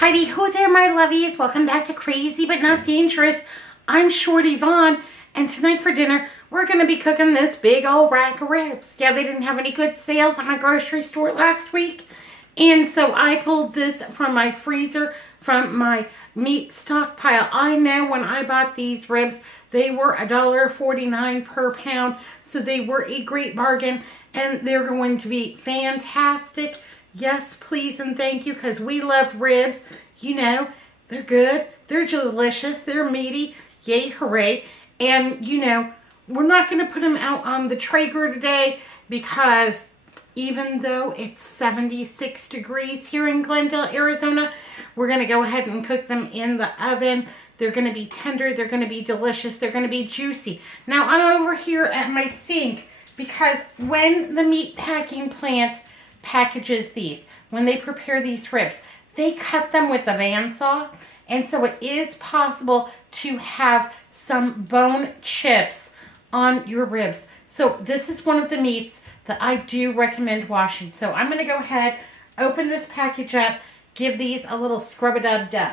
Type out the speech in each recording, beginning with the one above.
Heidi ho there, my lovies. Welcome back to Crazy But Not Dangerous. I'm Shorty Vaughn, and tonight for dinner, we're going to be cooking this big old rack of ribs. Yeah, they didn't have any good sales at my grocery store last week, and so I pulled this from my freezer, from my meat stockpile. I know when I bought these ribs, they were $1.49 per pound, so they were a great bargain, and they're going to be fantastic. Yes, please, and thank you, because we love ribs. You know, they're good, they're delicious, they're meaty, yay, hooray. And, you know, we're not going to put them out on the Traeger today because even though it's 76 degrees here in Glendale, Arizona, we're going to go ahead and cook them in the oven. They're going to be tender, they're going to be delicious, they're going to be juicy. Now, I'm over here at my sink because when the meat packing plant packages these, when they prepare these ribs, they cut them with a bandsaw, and so it is possible to have some bone chips on your ribs. So this is one of the meats that I do recommend washing. So I'm going to go ahead, open this package up, give these a little scrub-a-dub-dub.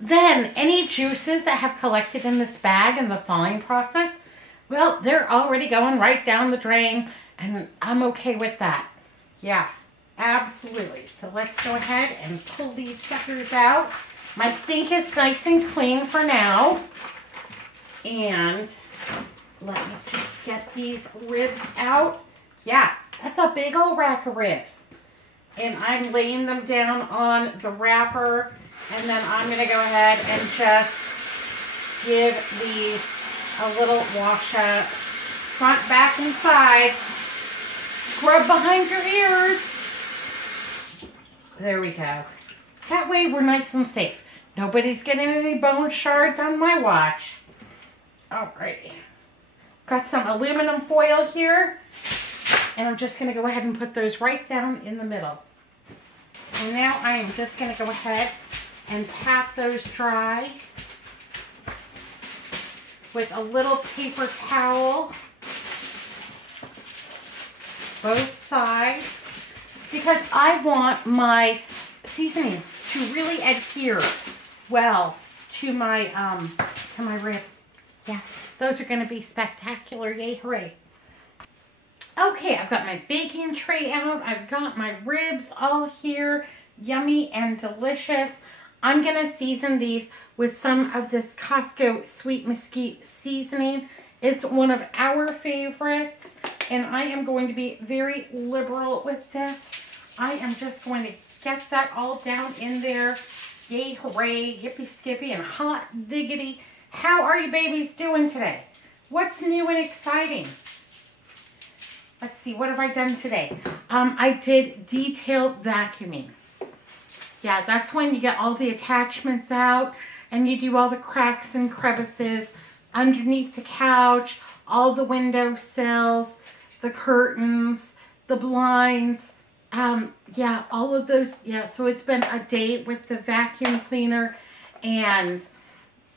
Then any juices that have collected in this bag in the thawing process, well, they're already going right down the drain, and I'm okay with that. Yeah, absolutely. So let's go ahead and pull these suckers out. My sink is nice and clean for now. And let me just get these ribs out. Yeah, that's a big old rack of ribs. And I'm laying them down on the wrapper. And then I'm going to go ahead and just give these a little wash up. Front, back, and side. Scrub behind your ears. There we go. That way we're nice and safe. Nobody's getting any bone shards on my watch. Alrighty. Got some aluminum foil here. And I'm just going to go ahead and put those right down in the middle. And now I am just going to go ahead and pat those dry with a little paper towel, both sides, because I want my seasonings to really adhere well to my ribs. Yeah, those are going to be spectacular. Yay, hooray. Okay, I've got my baking tray out. I've got my ribs all here, yummy and delicious. I'm going to season these with some of this Costco sweet mesquite seasoning. It's one of our favorites, and I am going to be very liberal with this. I am just going to get that all down in there. Yay, hooray, yippee skippy, and hot diggity. How are you babies doing today? What's new and exciting? Let's see, what have I done today? I did detailed vacuuming. Yeah, that's when you get all the attachments out and you do all the cracks and crevices underneath the couch, all the window sills, the curtains, the blinds. Yeah, all of those. Yeah, so it's been a day with the vacuum cleaner, and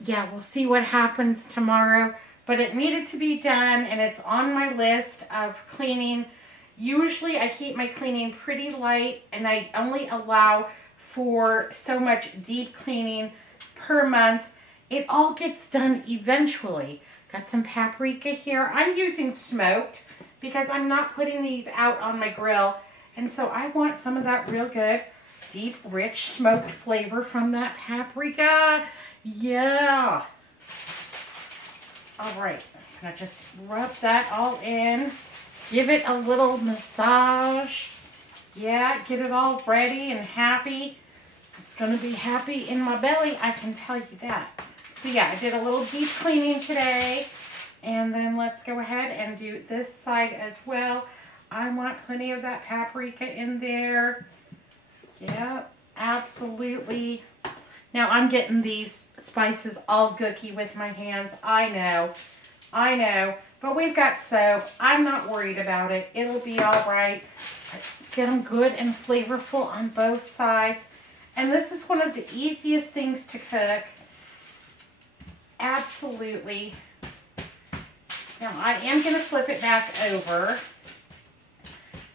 yeah, we'll see what happens tomorrow. But it needed to be done, and it's on my list of cleaning. Usually I keep my cleaning pretty light, and I only allow for so much deep cleaning per month. It all gets done eventually. Got some paprika here. I'm using smoked because I'm not putting these out on my grill, and so I want some of that real good, deep, rich smoked flavor from that paprika. Yeah. All right, I'm gonna just rub that all in, give it a little massage. Yeah, get it all ready and happy. It's gonna be happy in my belly, I can tell you that. So yeah, I did a little deep cleaning today, and then let's go ahead and do this side as well. I want plenty of that paprika in there. Yep, absolutely. Now I'm getting these spices all gooky with my hands. I know, but we've got soap. I'm not worried about it. It'll be all right. Get them good and flavorful on both sides. And this is one of the easiest things to cook. absolutely. Now I am going to flip it back over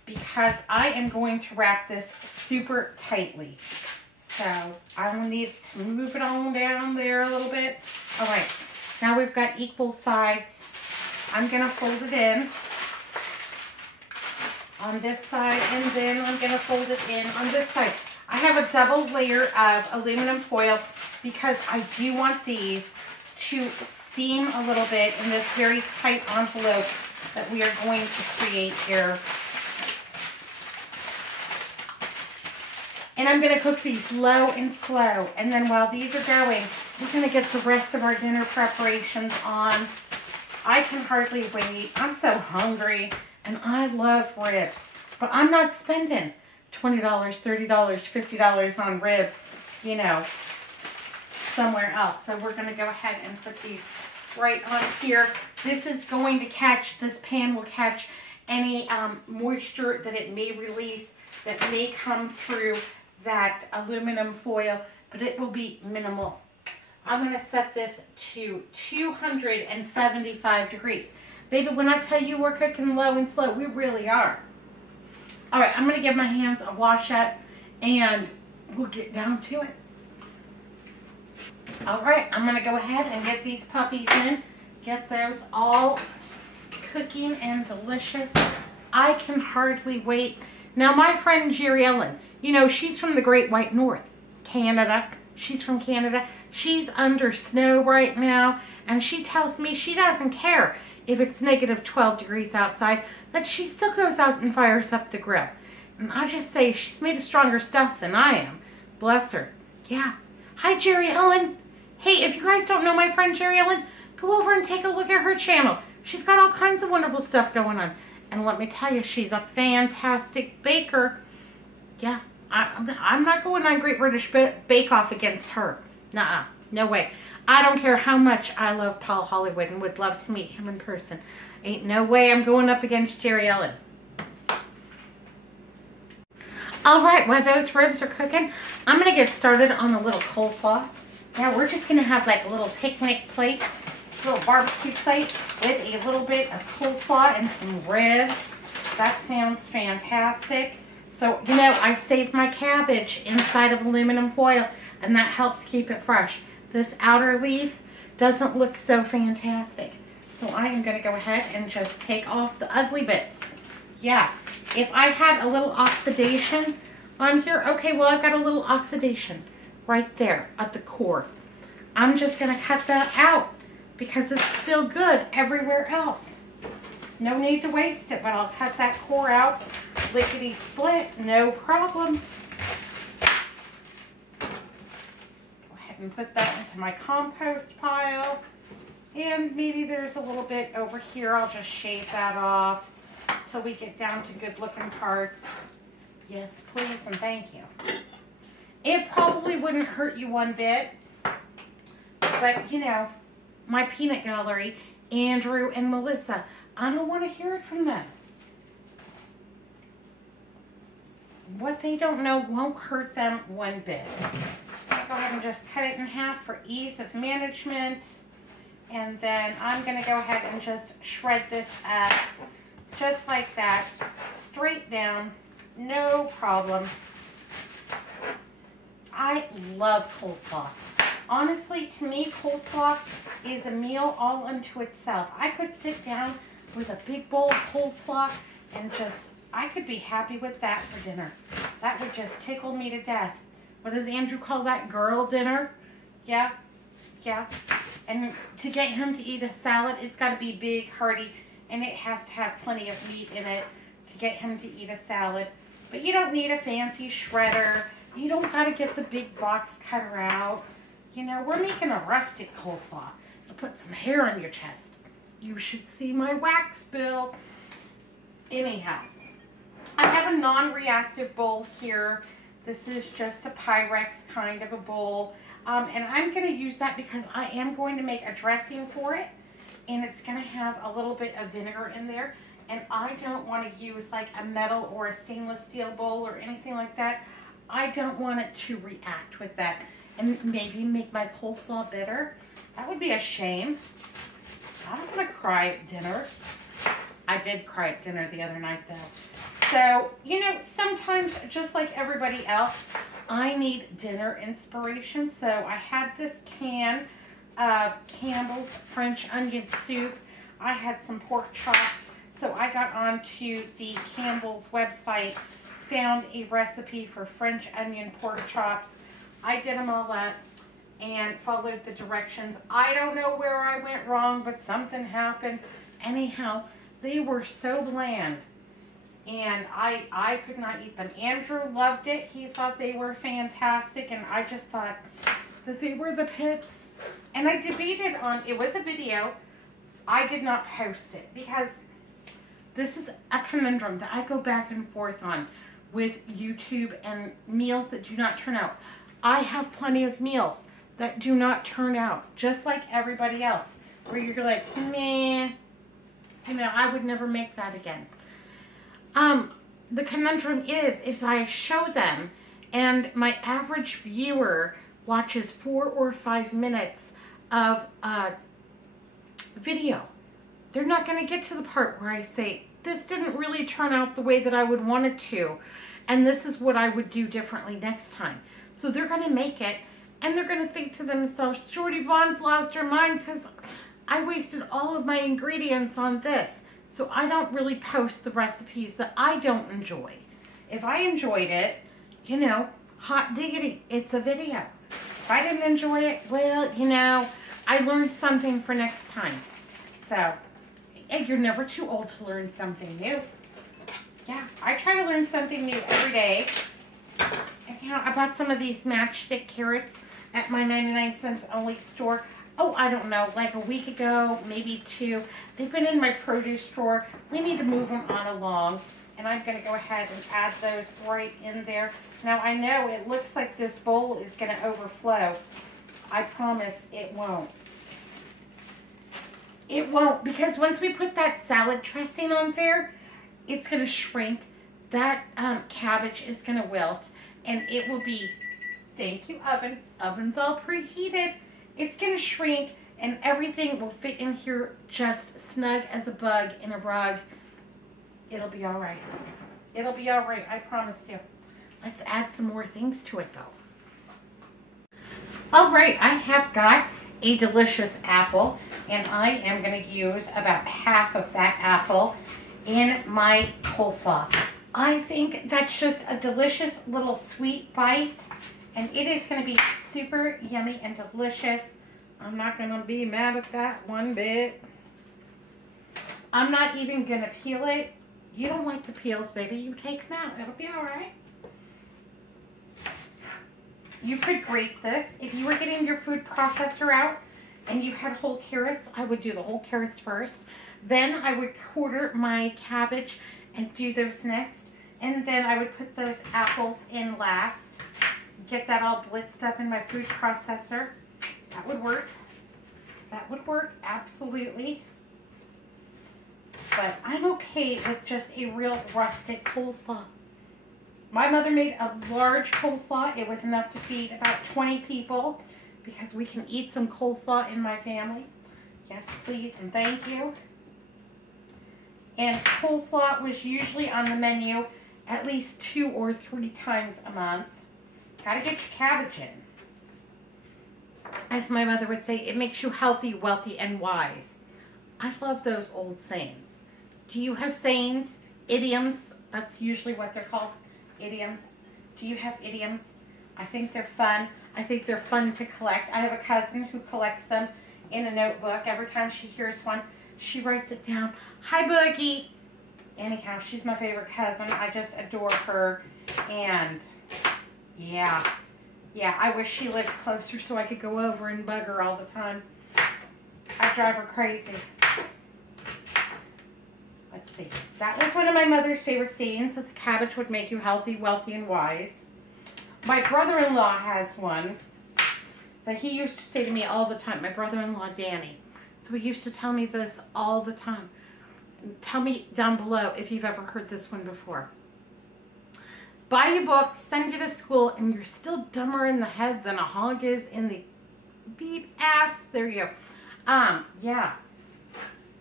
because I am going to wrap this super tightly. So I will need to move it on down there a little bit. All right, now we've got equal sides. I'm going to fold it in on this side, and then I'm going to fold it in on this side. I have a double layer of aluminum foil because I do want these to steam a little bit in this very tight envelope that we are going to create here. And I'm going to cook these low and slow. And then while these are going, we're going to get the rest of our dinner preparations on. I can hardly wait. I'm so hungry. And I love ribs. But I'm not spending $20, $30, $50 on ribs, you know, somewhere else. So we're going to go ahead and put these right on here. This is going to catch, this pan will catch any moisture that it may release that may come through that aluminum foil, but it will be minimal. I'm going to set this to 275 degrees. Baby, when I tell you we're cooking low and slow, we really are. All right, I'm going to give my hands a wash up and we'll get down to it. All right, I'm going to go ahead and get these puppies in, get those all cooking and delicious. I can hardly wait. Now, my friend Jerry Ellen, you know, she's from the Great White North, Canada. She's from Canada. She's under snow right now, and she tells me she doesn't care if it's negative 12 degrees outside, that she still goes out and fires up the grill. And I just say she's made of stronger stuff than I am. Bless her. Yeah. Hi, Jerry Ellen. Hey, if you guys don't know my friend Jerry Ellen, go over and take a look at her channel. She's got all kinds of wonderful stuff going on. And let me tell you, she's a fantastic baker. Yeah, I'm not going on Great British Bake Off against her. Nuh-uh, no way. I don't care how much I love Paul Hollywood and would love to meet him in person. Ain't no way I'm going up against Jerry Ellen. All right, while those ribs are cooking, I'm going to get started on a little coleslaw. Now we're just going to have like a little picnic plate, a little barbecue plate with a little bit of coleslaw and some ribs. That sounds fantastic. So, you know, I saved my cabbage inside of aluminum foil, and that helps keep it fresh. This outer leaf doesn't look so fantastic. So I am going to go ahead and just take off the ugly bits. Yeah, if I had a little oxidation on here, okay, well, I've got a little oxidation right there at the core. I'm just going to cut that out because it's still good everywhere else. No need to waste it, but I'll cut that core out, lickety split, no problem. Go ahead and put that into my compost pile. And maybe there's a little bit over here. I'll just shave that off till we get down to good looking parts. Yes, please, and thank you. It probably wouldn't hurt you one bit, but you know, my peanut gallery, Andrew and Melissa, I don't want to hear it from them. What they don't know won't hurt them one bit. I'll go ahead and just cut it in half for ease of management. And then I'm going to go ahead and just shred this up just like that, straight down, no problem. I love coleslaw. Honestly, to me, coleslaw is a meal all unto itself. I could sit down with a big bowl of coleslaw and just, I could be happy with that for dinner. That would just tickle me to death. What does Andrew call that? Girl dinner? Yeah, yeah. And to get him to eat a salad, it's got to be big, hearty, and it has to have plenty of meat in it to get him to eat a salad. But you don't need a fancy shredder. You don't got to get the big box cutter out. You know, we're making a rustic coleslaw to put some hair on your chest. You should see my wax bill. Anyhow, I have a non-reactive bowl here. This is just a Pyrex kind of a bowl. And I'm going to use that because I am going to make a dressing for it. And it's going to have a little bit of vinegar in there. And I don't want to use like a metal or a stainless steel bowl or anything like that. I don't want it to react with that. and maybe make my coleslaw bitter. That would be a shame. I don't want to cry at dinner. I did cry at dinner the other night, though. So, you know, sometimes, just like everybody else, I need dinner inspiration. So I had this can of Campbell's French onion soup. I had some pork chops. So I got onto the Campbell's website, found a recipe for French onion pork chops. I did them all up and followed the directions. I don't know where I went wrong, but something happened. Anyhow, they were so bland, and I could not eat them. Andrew loved it. He thought they were fantastic, and I just thought that they were the pits. And I debated on, it was a video. I did not post it because this is a conundrum that I go back and forth on with YouTube and meals that do not turn out. I have plenty of meals that do not turn out, just like everybody else, where you're like, meh, you know, I would never make that again. The conundrum is I show them and my average viewer watches 4 or 5 minutes of video. They're not going to get to the part where I say, this didn't really turn out the way that I would want it to, and this is what I would do differently next time. So they're going to make it, and they're going to think to themselves, Shorty Vaughn's lost her mind because I wasted all of my ingredients on this. So I don't really post the recipes that I don't enjoy. If I enjoyed it, you know, hot diggity, it's a video. If I didn't enjoy it, well, you know, I learned something for next time. So, you're never too old to learn something new. Yeah, I try to learn something new every day. And, you know, I bought some of these matchstick carrots at my 99 cents only store. Oh, I don't know, like a week ago, maybe 2. They've been in my produce drawer. We need to move them on along. And I'm going to go ahead and add those right in there. Now, I know it looks like this bowl is going to overflow. I promise it won't. It won't, because once we put that salad dressing on there, it's going to shrink. That cabbage is going to wilt, and it will be, thank you, oven. Oven's all preheated. It's going to shrink, and everything will fit in here just snug as a bug in a rug. It'll be all right. It'll be all right, I promise you. Let's add some more things to it, though. All right, I have got a delicious apple, and I am going to use about half of that apple in my coleslaw. I think that's just a delicious little sweet bite, and it is going to be super yummy and delicious. I'm not going to be mad at that one bit. I'm not even going to peel it. You don't like the peels, baby. You take them out. It'll be all right. You could grate this. If you were getting your food processor out and you had whole carrots, I would do the whole carrots first. Then I would quarter my cabbage and do those next. And then I would put those apples in last. Get that all blitzed up in my food processor. That would work. That would work, absolutely. But I'm okay with just a real rustic coleslaw. My mother made a large coleslaw. It was enough to feed about 20 people because we can eat some coleslaw in my family. Yes, please, and thank you. And coleslaw was usually on the menu at least 2 or 3 times a month. Gotta get your cabbage in. As my mother would say, it makes you healthy, wealthy, and wise. I love those old sayings. Do you have sayings? Idioms? That's usually what they're called. Idioms. Do you have idioms? I think they're fun. I think they're fun to collect. I have a cousin who collects them in a notebook. Every time she hears one, she writes it down. Hi, Boogie. Anyhow, she's my favorite cousin. I just adore her. And yeah. Yeah, I wish she lived closer so I could go over and bug her all the time. I drive her crazy. Let's see. That was one of my mother's favorite sayings, that the cabbage would make you healthy, wealthy, and wise. My brother-in-law has one that he used to say to me all the time. My brother-in-law, Danny. So he used to tell me this all the time. Tell me down below if you've ever heard this one before. buy you books, send you to school, and you're still dumber in the head than a hog is in the beep ass. There you go.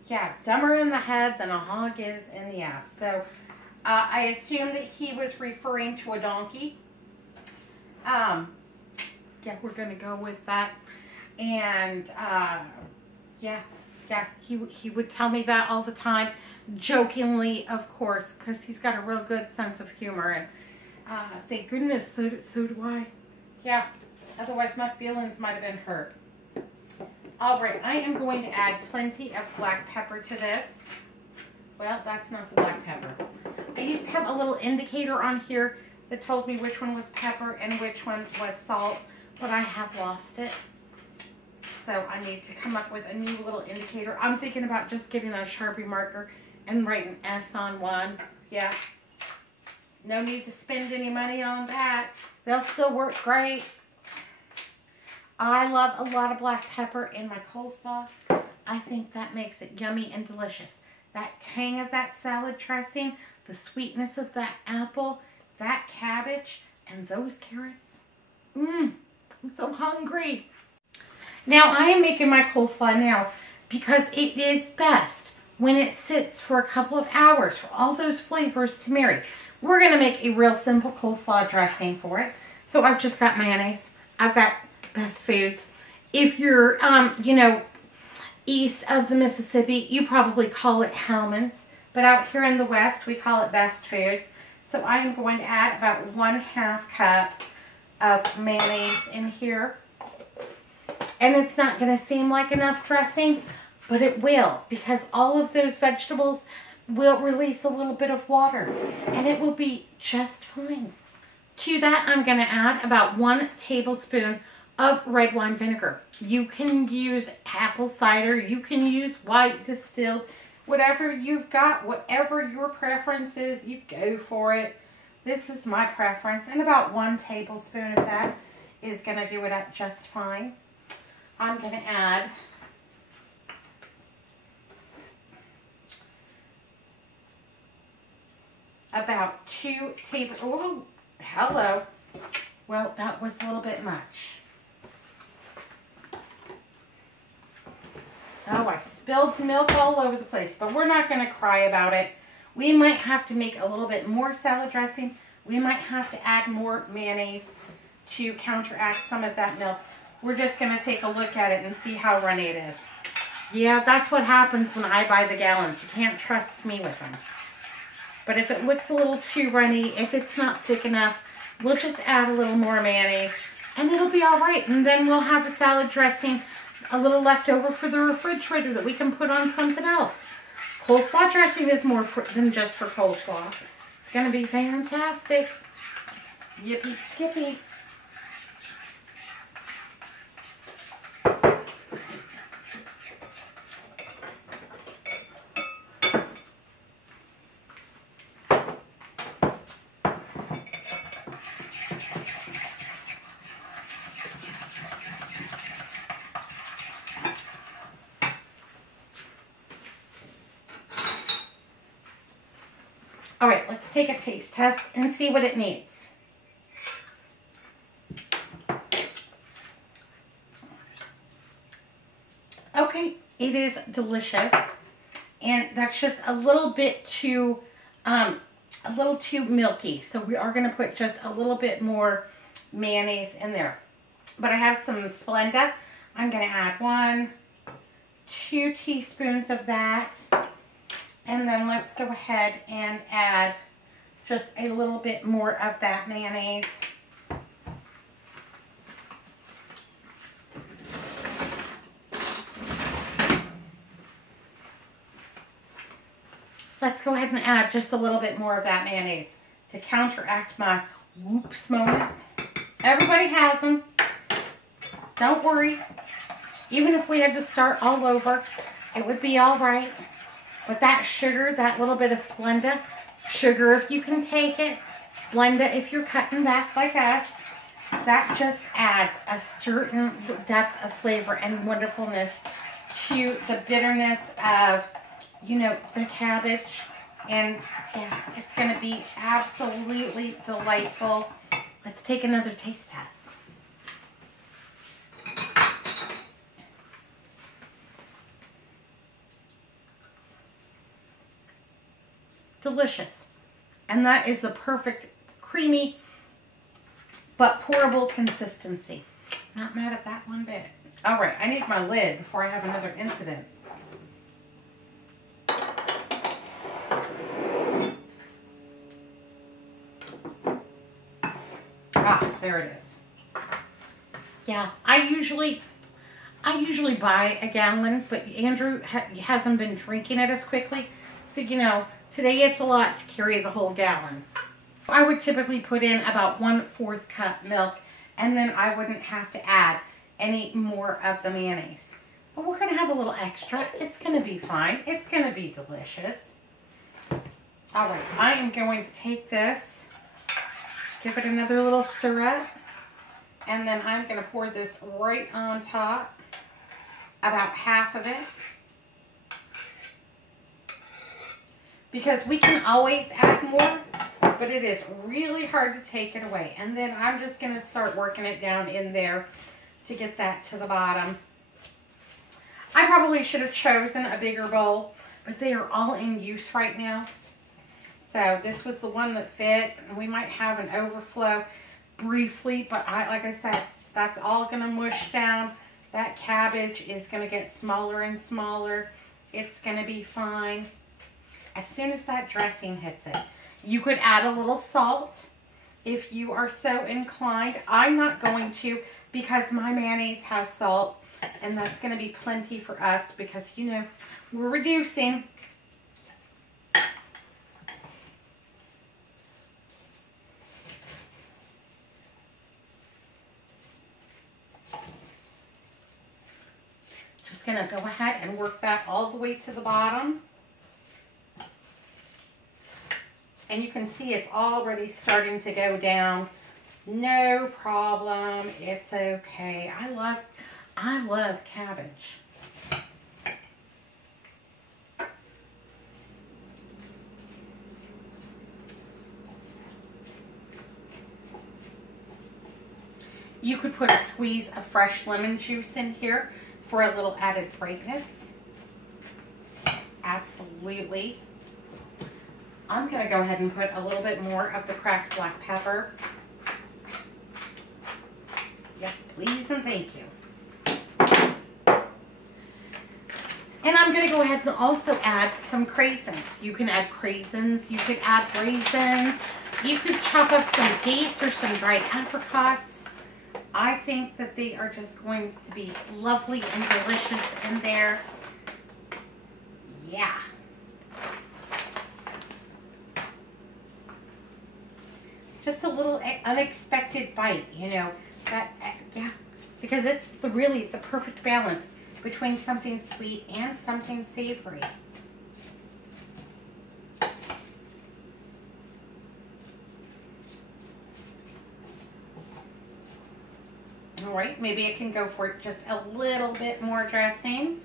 Yeah, dumber in the head than a hog is in the ass. So I assume that he was referring to a donkey. Yeah, we're going to go with that. And yeah, he would tell me that all the time, jokingly, of course, because he's got a real good sense of humor. And thank goodness, so do I. Yeah, otherwise my feelings might have been hurt. All right, I am going to add plenty of black pepper to this. Well, that's not the black pepper. I used to have a little indicator on here that told me which one was pepper and which one was salt, but I have lost it. So I need to come up with a new little indicator. I'm thinking about just getting a Sharpie marker and writing S on one. Yeah. No need to spend any money on that. They'll still work great. I love a lot of black pepper in my coleslaw. I think that makes it yummy and delicious. That tang of that salad dressing, the sweetness of that apple, that cabbage, and those carrots. I'm so hungry. Now, I am making my coleslaw now because it is best when it sits for a couple of hours for all those flavors to marry. We're going to make a real simple coleslaw dressing for it. So I've just got mayonnaise. I've got Best Foods. If you're, east of the Mississippi, you probably call it Hellman's. But out here in the West, we call it Best Foods. So I am going to add about 1/2 cup of mayonnaise in here. And it's not going to seem like enough dressing, but it will, because all of those vegetables will release a little bit of water, and it will be just fine. To that, I'm going to add about 1 tablespoon of red wine vinegar. You can use apple cider, you can use white distilled, whatever you've got, whatever your preference is, you go for it. This is my preference, and about 1 tablespoon of that is going to do it up just fine. I'm going to add about 2 tablespoons. Oh, hello. Well, that was a little bit much. Oh, I spilled milk all over the place, but we're not going to cry about it. We might have to make a little bit more salad dressing. We might have to add more mayonnaise to counteract some of that milk. We're just going to take a look at it and see how runny it is. Yeah, that's what happens when I buy the gallons. You can't trust me with them. But if it looks a little too runny, if it's not thick enough, we'll just add a little more mayonnaise and it'll be all right. And then we'll have the salad dressing a little left over for the refrigerator that we can put on something else. Coleslaw dressing is more than just for coleslaw. It's going to be fantastic. Yippee skippy. All right, let's take a taste test and see what it needs. Okay, it is delicious, and that's just a little bit too milky. So we are going to put just a little bit more mayonnaise in there. But I have some Splenda. I'm going to add 2 teaspoons of that. And then let's go ahead and add just a little bit more of that mayonnaise. Let's go ahead and add just a little bit more of that mayonnaise to counteract my whoops moment. Everybody has them. Don't worry. Even if we had to start all over, it would be all right. But that sugar, that little bit of Splenda, sugar if you can take it, Splenda if you're cutting back like us, that just adds a certain depth of flavor and wonderfulness to the bitterness of, the cabbage And yeah, it's going to be absolutely delightful. Let's take another taste test. Delicious. And that is the perfect creamy but pourable consistency. Not mad at that one bit. All right, I need my lid before I have another incident. Ah, there it is. Yeah, I usually buy a gallon, but Andrew hasn't been drinking it as quickly. So, you know, today it's a lot to carry the whole gallon. I would typically put in about 1/4 cup milk, and then I wouldn't have to add any more of the mayonnaise. But we're going to have a little extra. It's going to be fine. It's going to be delicious. All right, I am going to take this, give it another little stir up, and then I'm going to pour this right on top, about half of it. Because we can always add more, but it is really hard to take it away. And then I'm just going to start working it down in there to get that to the bottom. I probably should have chosen a bigger bowl, but they are all in use right now. So this was the one that fit. We might have an overflow briefly, but like I said, that's all going to mush down. That cabbage is going to get smaller and smaller. It's going to be fine. As soon as that dressing hits it, you could add a little salt if you are so inclined. I'm not going to because my mayonnaise has salt, and that's going to be plenty for us because, you know, we're reducing. Just going to go ahead and work that all the way to the bottom. And you can see it's already starting to go down. No problem. It's okay. I love cabbage. You could put a squeeze of fresh lemon juice in here for a little added brightness. Absolutely. I'm going to go ahead and put a little bit more of the cracked black pepper. Yes, please, and thank you. And I'm going to go ahead and also add some craisins. You can add craisins. You could add raisins. You could chop up some dates or some dried apricots. I think that they are just going to be lovely and delicious in there. Yeah. Just a little unexpected bite, you know, yeah, because it's really the perfect balance between something sweet and something savory. All right, maybe I can go for just a little bit more dressing.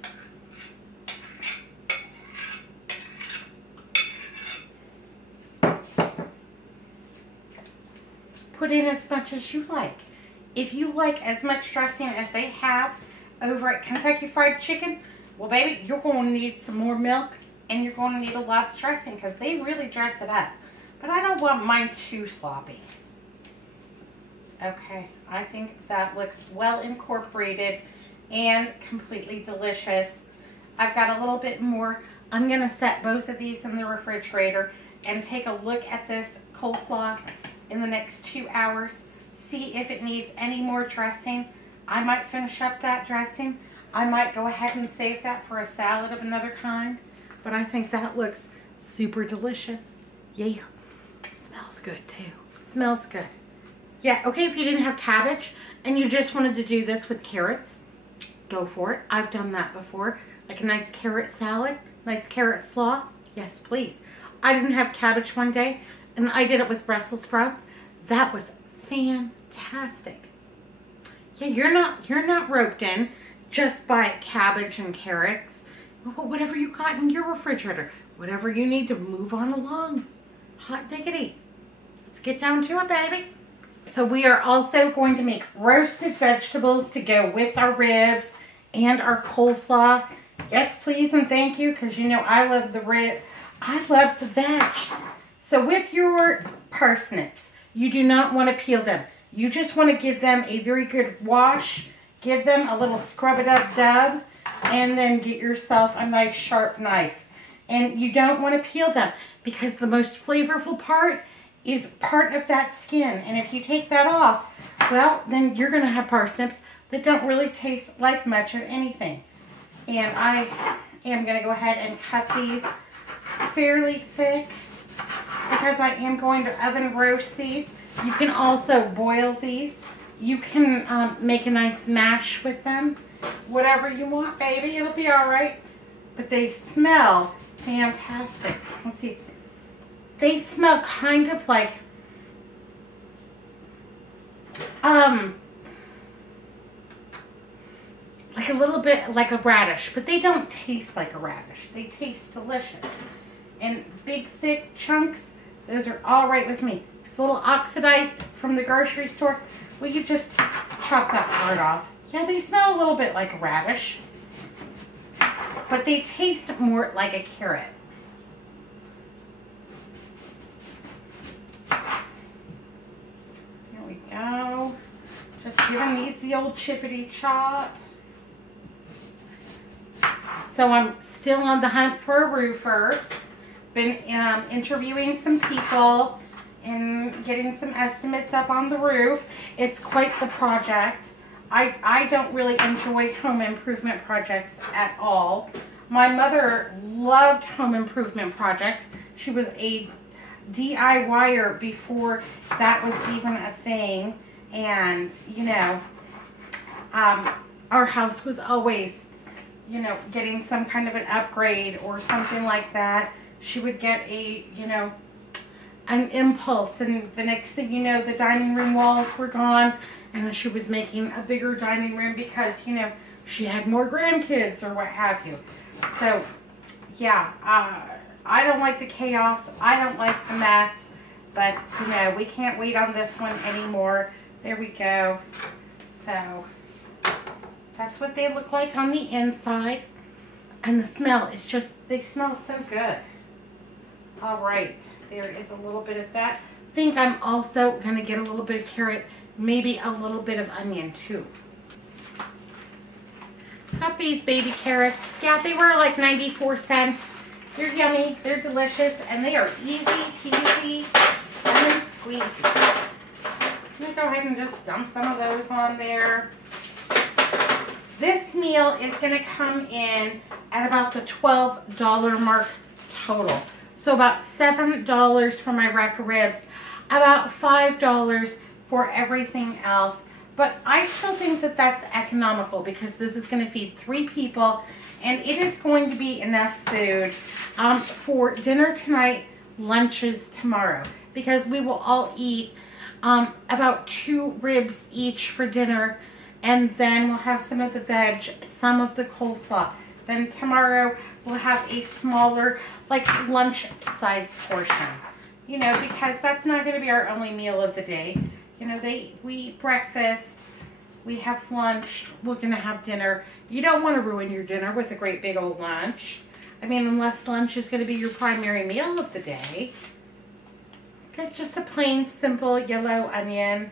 Put in as much as you like. If you like as much dressing as they have over at Kentucky Fried Chicken, well, baby, you're going to need some more milk and you're going to need a lot of dressing because they really dress it up. But I don't want mine too sloppy. Okay, I think that looks well incorporated and completely delicious. I've got a little bit more. I'm going to set both of these in the refrigerator and take a look at this coleslaw in the next 2 hours, see if it needs any more dressing. I might finish up that dressing. I might go ahead and save that for a salad of another kind, but I think that looks super delicious. Yeah, it smells good too. Smells good. Yeah, okay, if you didn't have cabbage and you just wanted to do this with carrots, go for it. I've done that before, like a nice carrot salad, nice carrot slaw. Yes, please. I didn't have cabbage one day, and I did it with Brussels sprouts. That was fantastic. Yeah, you're not roped in just by cabbage and carrots. Whatever you got in your refrigerator, whatever you need to move on along. Hot diggity. Let's get down to it, baby. So we are also going to make roasted vegetables to go with our ribs and our coleslaw. Yes, please, and thank you, because you know I love the rib. I love the veg. So with your parsnips, you do not want to peel them. You just want to give them a very good wash. Give them a little scrub it up dub, and then get yourself a nice sharp knife. And you don't want to peel them, because the most flavorful part is part of that skin. And if you take that off, well, then you're going to have parsnips that don't really taste like much of anything. And I am going to go ahead and cut these fairly thick, because I am going to oven roast these. You can also boil these. You can make a nice mash with them. Whatever you want, baby. It'll be all right. But they smell fantastic. Let's see. They smell kind of like a little bit like a radish, but they don't taste like a radish. They taste delicious. And big, thick chunks, those are all right with me. It's a little oxidized from the grocery store. We could just chop that part off. Yeah, they smell a little bit like a radish, but they taste more like a carrot. There we go. Just giving these the old chippity chop. So I'm still on the hunt for a roofer. Been interviewing some people and getting some estimates up on the roof. It's quite the project. I don't really enjoy home improvement projects at all. My mother loved home improvement projects. She was a DIYer before that was even a thing. And, you know, our house was always, you know, getting some kind of an upgrade or something like that. She would get a, you know, an impulse, and the next thing you know, the dining room walls were gone, and she was making a bigger dining room because, you know, she had more grandkids or what have you. So, yeah, I don't like the chaos. I don't like the mess, but, you know, we can't wait on this one anymore. There we go. So, that's what they look like on the inside, and the smell is just, they smell so good. All right, there is a little bit of that. I think I'm also going to get a little bit of carrot, maybe a little bit of onion too. Got these baby carrots. Yeah, they were like 94 cents. They're yummy, they're delicious, and they are easy peasy lemon squeezy. I'm going to go ahead and just dump some of those on there. This meal is going to come in at about the $12 mark total. So about $7 for my rack of ribs, about $5 for everything else. But I still think that that's economical, because this is going to feed 3 people, and it is going to be enough food for dinner tonight, lunches tomorrow, because we will all eat about 2 ribs each for dinner, and then we'll have some of the veg, some of the coleslaw. Then tomorrow we'll have a smaller, like, lunch size portion, you know, because that's not going to be our only meal of the day. You know, we eat breakfast, we have lunch, we're going to have dinner. You don't want to ruin your dinner with a great big old lunch. I mean, unless lunch is going to be your primary meal of the day. Get just a plain, simple yellow onion.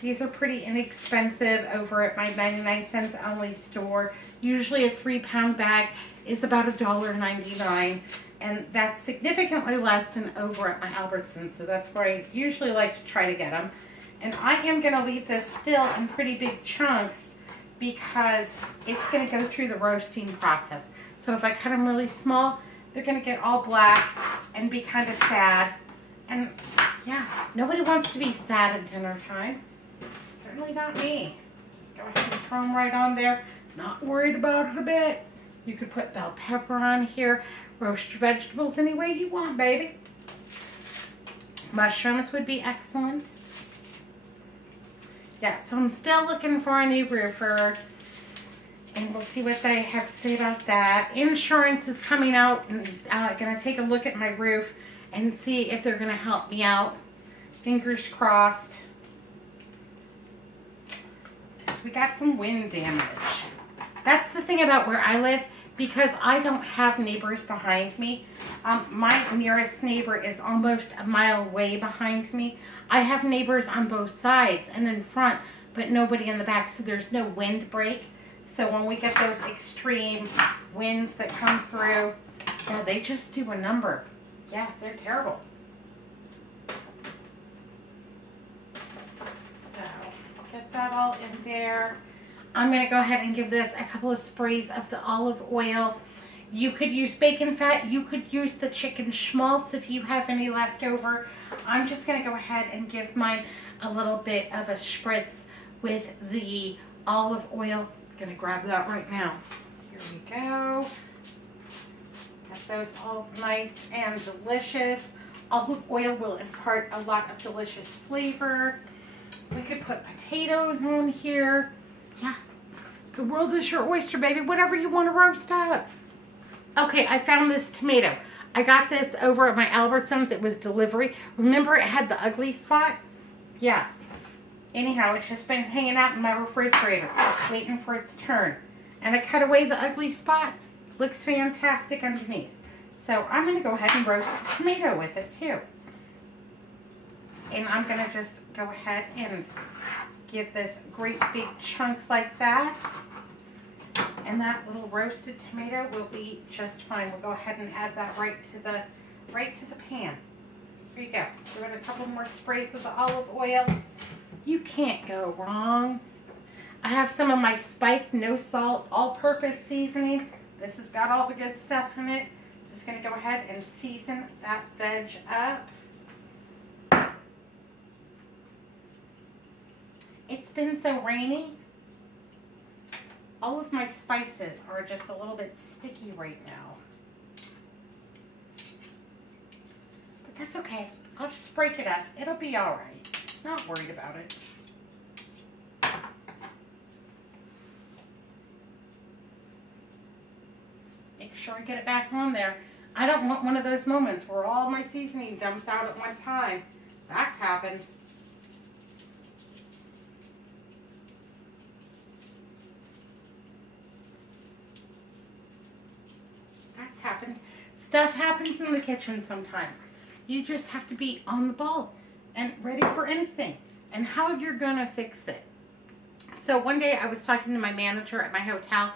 These are pretty inexpensive over at my 99 cents only store. Usually a 3-pound bag is about $1.99, and that's significantly less than over at my Albertsons, so that's where I usually like to try to get them. And I am going to leave this still in pretty big chunks because it's going to go through the roasting process. So if I cut them really small, they're going to get all black and be kind of sad. And yeah, nobody wants to be sad at dinner time. Certainly not me. Just go ahead and throw them right on there. Not worried about it a bit. You could put bell pepper on here. Roast your vegetables any way you want, baby. Mushrooms would be excellent. Yeah, so I'm still looking for a new roofer. And we'll see what they have to say about that. Insurance is coming out, and going to take a look at my roof and see if they're going to help me out. Fingers crossed. We got some wind damage. That's the thing about where I live, because I don't have neighbors behind me. My nearest neighbor is almost a mile away behind me. I have neighbors on both sides and in front, but nobody in the back, so there's no wind break. So when we get those extreme winds that come through, yeah, they just do a number. Yeah, they're terrible. So get that all in there. I'm going to go ahead and give this a couple of sprays of the olive oil. You could use bacon fat. You could use the chicken schmaltz if you have any left over. I'm just going to go ahead and give mine a little bit of a spritz with the olive oil. I'm going to grab that right now. Here we go. Got those all nice and delicious. Olive oil will impart a lot of delicious flavor. We could put potatoes on here. Yeah, the world is your oyster, baby. Whatever you want to roast up. Okay, I found this tomato. I got this over at my Albertsons. It was delivery. Remember, it had the ugly spot? Yeah. Anyhow, it's just been hanging out in my refrigerator, waiting for its turn. And I cut away the ugly spot. Looks fantastic underneath. So I'm going to go ahead and roast a tomato with it too. And I'm going to just go ahead and give this great big chunks like that. And that little roasted tomato will be just fine. We'll go ahead and add that right to the pan. There you go. Give it a couple more sprays of the olive oil. You can't go wrong. I have some of my spiked no salt all-purpose seasoning. This has got all the good stuff in it. Just going to go ahead and season that veg up. It's been so rainy. All of my spices are just a little bit sticky right now. But that's okay. I'll just break it up. It'll be all right. Not worried about it. Make sure I get it back on there. I don't want one of those moments where all my seasoning dumps out at one time. That's happened. That's happened. Stuff happens in the kitchen sometimes. You just have to be on the ball and ready for anything and how you're gonna fix it. So one day I was talking to my manager at my hotel,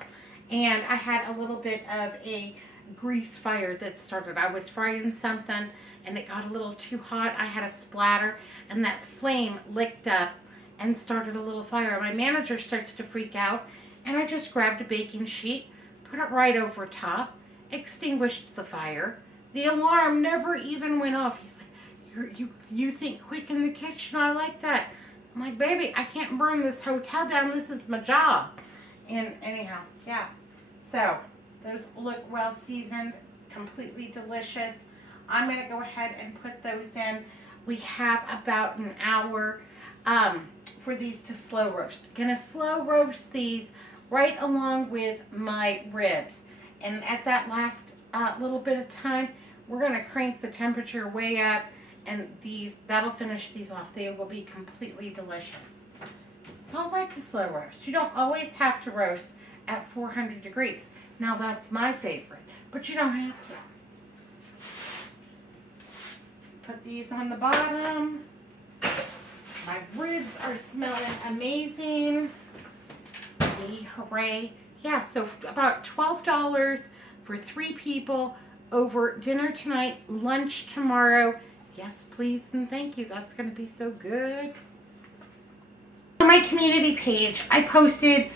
and I had a little bit of a grease fire that started. I was frying something and it got a little too hot. I had a splatter and that flame licked up and started a little fire. My manager starts to freak out, and I just grabbed a baking sheet, put it right over top, extinguished the fire. The alarm never even went off. He's like, you think quick in the kitchen. I like that. I'm like, baby, I can't burn this hotel down. This is my job. And anyhow, yeah. So those look well seasoned, completely delicious. I'm going to go ahead and put those in. We have about an hour for these to slow roast. Going to slow roast these right along with my ribs. And at that last little bit of time, we're going to crank the temperature way up, and that'll finish these off. They will be completely delicious. It's all right to slow roast. You don't always have to roast at 400 degrees. Now that's my favorite, but you don't have to. Put these on the bottom. My ribs are smelling amazing. Yay, hooray. Yeah, so about $12 for 3 people over dinner tonight, lunch tomorrow. Yes, please and thank you. That's going to be so good. On my community page, I posted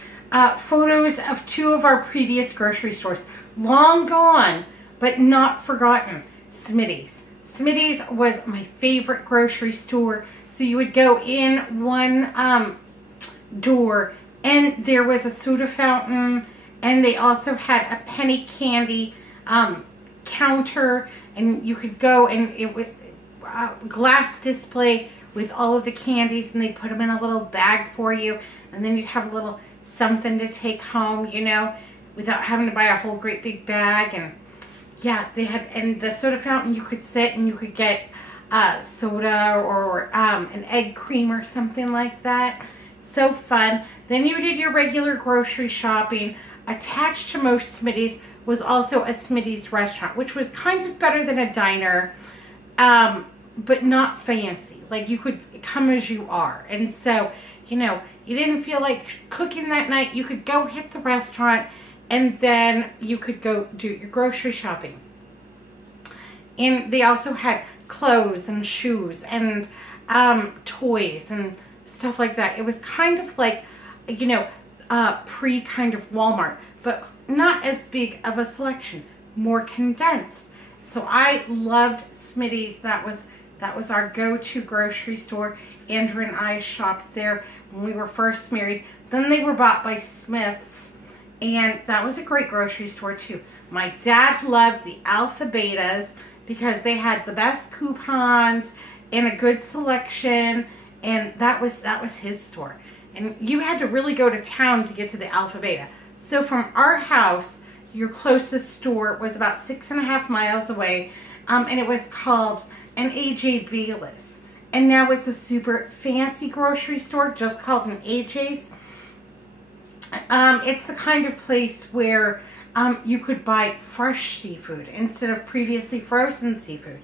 photos of 2 of our previous grocery stores. Long gone, but not forgotten. Smitty's. Smitty's was my favorite grocery store. So you would go in one door, and there was a soda fountain, and they also had a penny candy counter, and you could go, and it was a glass display with all of the candies, and they put them in a little bag for you, and then you'd have a little something to take home, you know, without having to buy a whole great big bag. And yeah, they had, and the soda fountain, you could sit and you could get soda or an egg cream or something like that. So fun. Then you did your regular grocery shopping. Attached to most Smitty's was also a Smitty's restaurant, which was kind of better than a diner, but not fancy. Like, you could come as you are. And so, you know, you didn't feel like cooking that night, you could go hit the restaurant and then you could go do your grocery shopping. And they also had clothes and shoes and toys and stuff like that. It was kind of like, you know, pre kind of Walmart, but not as big of a selection, more condensed. So I loved Smitty's. That was our go-to grocery store. Andrew and I shopped there when we were first married. Then they were bought by Smith's, and that was a great grocery store too. My dad loved the Alpha Betas because they had the best coupons and a good selection, and that was his store. And you had to really go to town to get to the Alpha Beta. So from our house, your closest store was about 6.5 miles away, and it was called an AJ Bayless. And now it's a super fancy grocery store just called an AJ's. It's the kind of place where you could buy fresh seafood instead of previously frozen seafood.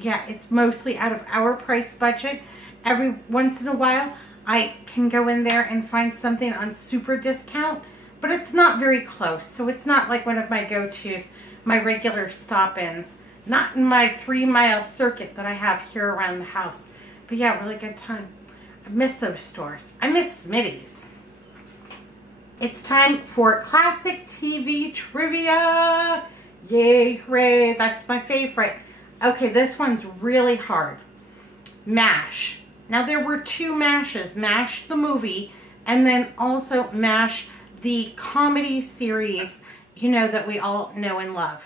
Yeah, it's mostly out of our price budget. Every once in a while, I can go in there and find something on super discount, but it's not very close. So it's not like one of my go-tos, my regular stop-ins. Not in my 3-mile circuit that I have here around the house. But yeah, really good time. I miss those stores. I miss Smitty's. It's time for classic TV trivia. Yay, hooray, that's my favorite. Okay, this one's really hard. MASH. Now there were 2 MASHs, MASH the movie, and then also MASH the comedy series, you know, that we all know and love.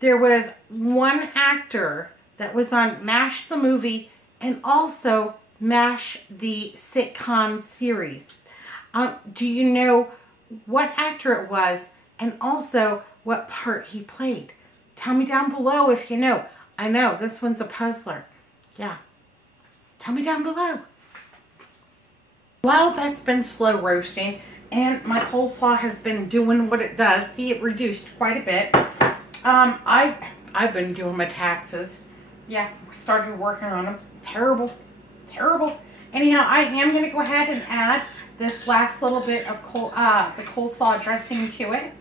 There was one actor that was on MASH the movie and also MASH the sitcom series. Do you know what actor it was and also what part he played? Tell me down below if you know. I know, this one's a puzzler. Yeah. Tell me down below. While that's been slow roasting and my coleslaw has been doing what it does, see, it reduced quite a bit. I've been doing my taxes. Yeah, started working on them. Terrible, terrible. Anyhow, I am going to go ahead and add this last little bit of the coleslaw dressing to it.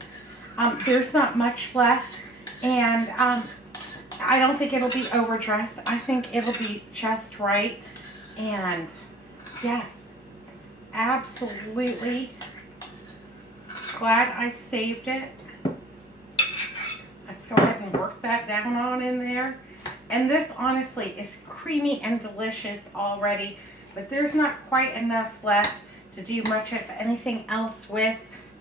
There's not much left, and I don't think it'll be overdressed. I think it'll be just right. And yeah, absolutely glad I saved it. Let's go ahead and work that down on in there. And this honestly is creamy and delicious already, but there's not quite enough left to do much of anything else with.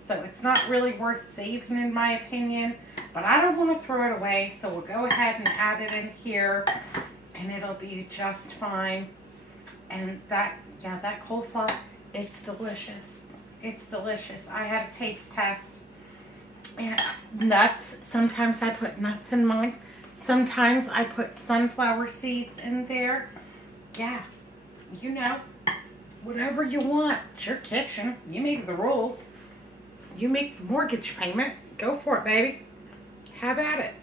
So it's not really worth saving in my opinion, but I don't want to throw it away. So we'll go ahead and add it in here and it'll be just fine. And that, yeah, that coleslaw, it's delicious. It's delicious. I had a taste test. And nuts, sometimes I put nuts in mine. Sometimes I put sunflower seeds in there. Yeah, you know, whatever you want. It's your kitchen. You make the rules. You make the mortgage payment. Go for it, baby. Have at it.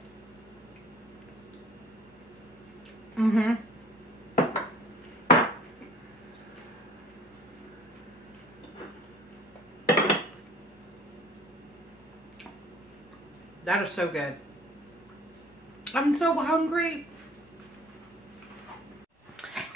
Mm-hmm. That is so good. I'm so hungry.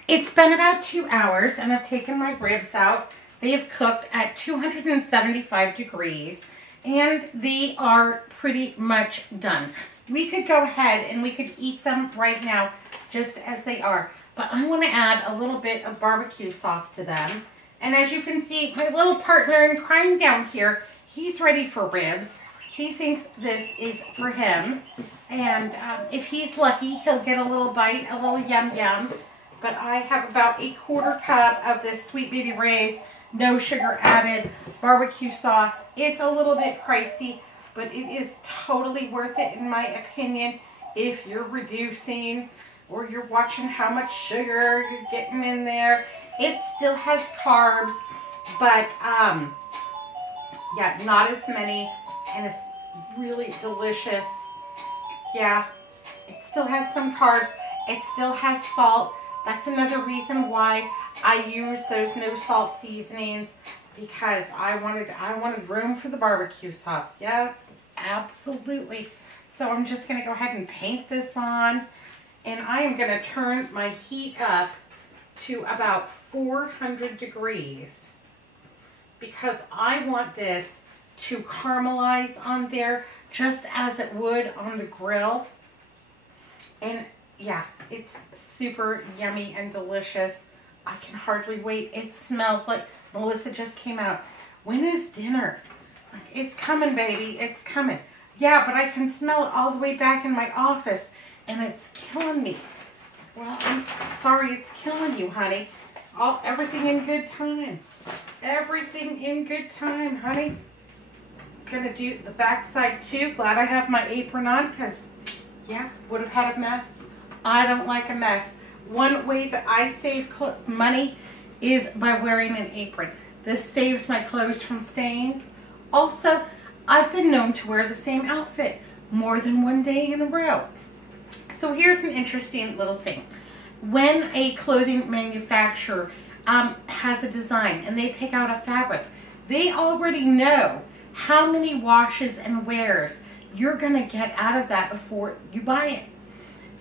It's been about 2 hours and I've taken my ribs out. They have cooked at 275 degrees and they are pretty much done. We could go ahead and we could eat them right now just as they are. But I want to add a little bit of barbecue sauce to them. And as you can see, my little partner in crime down here, he's ready for ribs. He thinks this is for him. And if he's lucky, he'll get a little bite, a little yum yum. But I have about 1/4 cup of this Sweet Baby Ray's no sugar added barbecue sauce. It's a little bit pricey, but it is totally worth it in my opinion if you're reducing or you're watching how much sugar you're getting in there. It still has carbs, but yeah, not as many, and it's really delicious. Yeah, it still has some carbs. It still has salt. That's another reason why I use those no salt seasonings, because I wanted room for the barbecue sauce. Yeah, absolutely. So I'm just going to go ahead and paint this on, and I am going to turn my heat up to about 400 degrees because I want this to caramelize on there just as it would on the grill. And yeah, it's super yummy and delicious. I can hardly wait. It smells like Melissa just came out. When is dinner? It's coming, baby. It's coming. Yeah, but I can smell it all the way back in my office, and it's killing me. Well, I'm sorry it's killing you, honey. Everything in good time. Everything in good time, honey. Gonna do the back side too. Glad I have my apron on because, yeah, would have had a mess. I don't like a mess. One way that I save money is by wearing an apron. This saves my clothes from stains. Also, I've been known to wear the same outfit more than one day in a row. So here's an interesting little thing. When a clothing manufacturer has a design and they pick out a fabric, they already know how many washes and wears you're gonna get out of that before you buy it.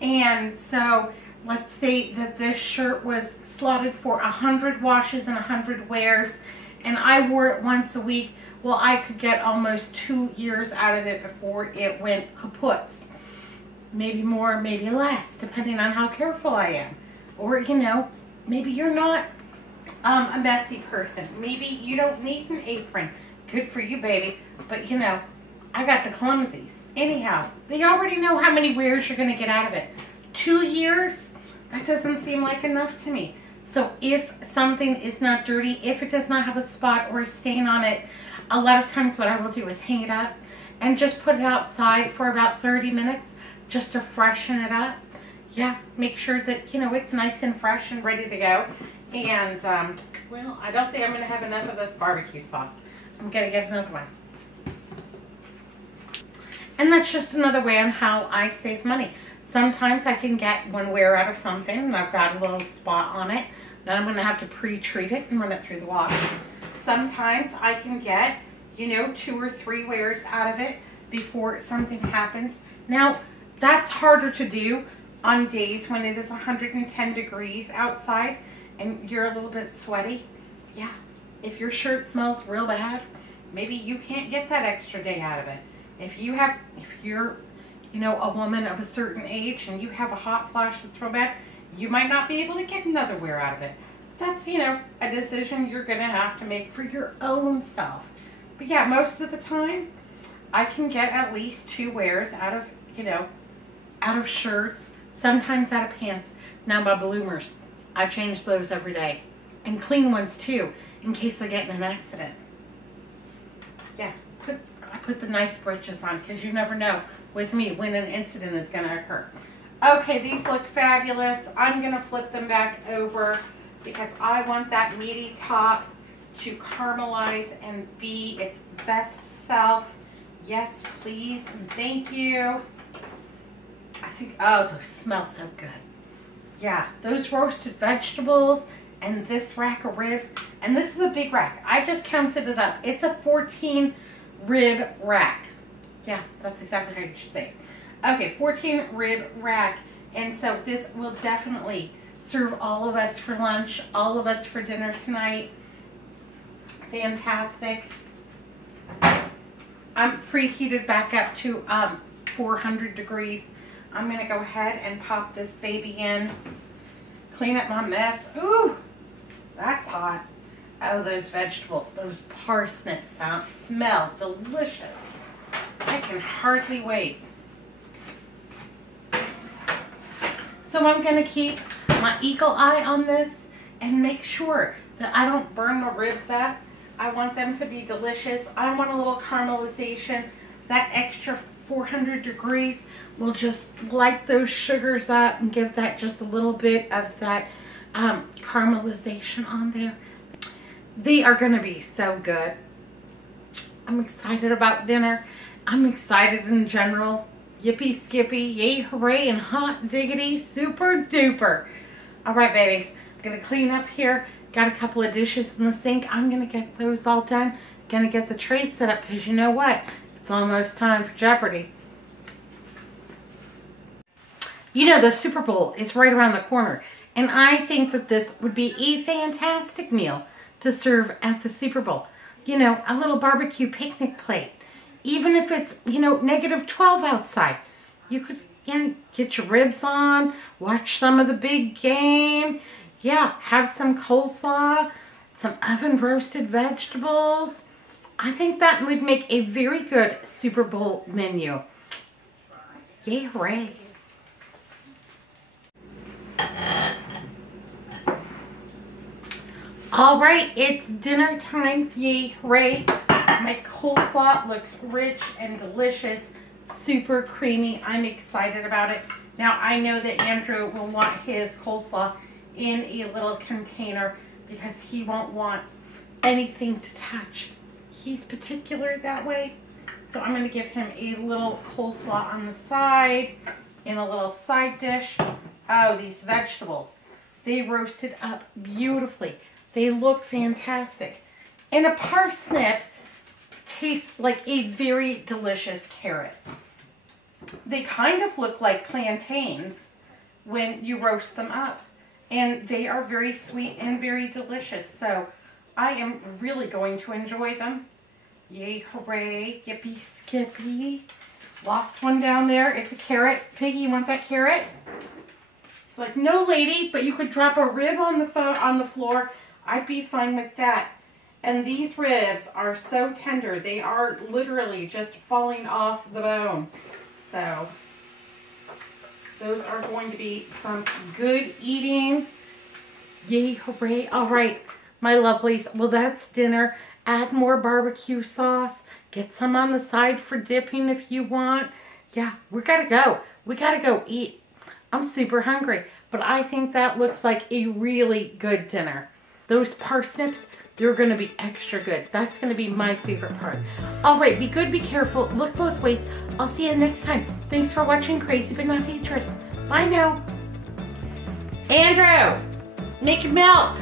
And so let's say that this shirt was slotted for 100 washes and 100 wears, and I wore it once a week. Well, I could get almost 2 years out of it before it went kaput. Maybe more, maybe less, depending on how careful I am. Or, you know, maybe you're not a messy person. Maybe you don't need an apron. Good for you, baby. But, you know, I got the clumsies. Anyhow, they already know how many wears you're going to get out of it. 2 years? That doesn't seem like enough to me. So if something is not dirty, if it does not have a spot or a stain on it, a lot of times what I will do is hang it up and just put it outside for about 30 minutes just to freshen it up. Yeah, make sure that, you know, it's nice and fresh and ready to go. And, well, I don't think I'm going to have enough of this barbecue sauce. I'm going to get another one. And that's just another way on how I save money. Sometimes I can get one wear out of something and I've got a little spot on it. Then I'm going to have to pre-treat it and run it through the wash. Sometimes I can get, you know, 2 or 3 wears out of it before something happens. Now, that's harder to do on days when it is 110 degrees outside and you're a little bit sweaty. Yeah, if your shirt smells real bad, maybe you can't get that extra day out of it. If you're, you know, a woman of a certain age and you have a hot flash that's real bad, you might not be able to get another wear out of it. That's, you know, a decision you're going to have to make for your own self. But yeah, most of the time, I can get at least 2 wears out of, you know, out of shirts, sometimes out of pants. Now my bloomers, I change those every day. And clean ones too, in case I get in an accident. Yeah, I put the nice breeches on because you never know with me when an incident is going to occur. Okay, these look fabulous. I'm going to flip them back over because I want that meaty top to caramelize and be its best self. Yes, please, and thank you. I think, oh, those smell so good. Yeah, those roasted vegetables and this rack of ribs. And this is a big rack. I just counted it up. It's a 14 rib rack. Yeah, that's exactly how you should say it. Okay, 14 rib rack. And so this will definitely serve all of us for lunch, all of us for dinner tonight. Fantastic. I'm preheated back up to 400 degrees. I'm going to go ahead and pop this baby in. Clean up my mess. Ooh, that's hot. Oh, those vegetables, those parsnips smell delicious. I can hardly wait. So I'm going to keep my eagle eye on this and make sure that I don't burn my ribs at. I want them to be delicious. I want a little caramelization. That extra 400 degrees will just light those sugars up and give that just a little bit of that caramelization on there. They are going to be so good. I'm excited about dinner. I'm excited in general. Yippee skippy, yay hooray, and hot diggity, super duper. All right, babies, I'm going to clean up here. Got a couple of dishes in the sink. I'm going to get those all done. Going to get the tray set up because you know what? It's almost time for Jeopardy. You know, the Super Bowl is right around the corner. And I think that this would be a fantastic meal to serve at the Super Bowl. You know, a little barbecue picnic plate. Even if it's, you know, -12 outside. You could, get your ribs on, watch some of the big game. Yeah, have some coleslaw, some oven roasted vegetables. I think that would make a very good Super Bowl menu. Yay, hooray. All right, it's dinner time. Yay, hooray. My coleslaw looks rich and delicious, super creamy. I'm excited about it. Now, I know that Andrew will want his coleslaw in a little container because he won't want anything to touch. He's particular that way. So I'm going to give him a little coleslaw on the side in a little side dish. Oh, these vegetables. They roasted up beautifully. They look fantastic. And a parsnip tastes like a very delicious carrot. They kind of look like plantains when you roast them up. And they are very sweet and very delicious. So I am really going to enjoy them. Yay, hooray, yippee, skippy. Lost one down there. It's a carrot. Piggy, you want that carrot? It's like, no, lady, but you could drop a rib on the floor. I'd be fine with that. And these ribs are so tender. They are literally just falling off the bone. So those are going to be some good eating. Yay, hooray. All right, my lovelies. Well, that's dinner. Add more barbecue sauce. Get some on the side for dipping if you want. Yeah, we gotta go. We gotta go eat. I'm super hungry, but I think that looks like a really good dinner. Those parsnips, they're going to be extra good. That's going to be my favorite part. All right, be good, be careful, look both ways. I'll see you next time. Thanks for watching Crazy But Not Dangerous. Bye now. Andrew, make your milk.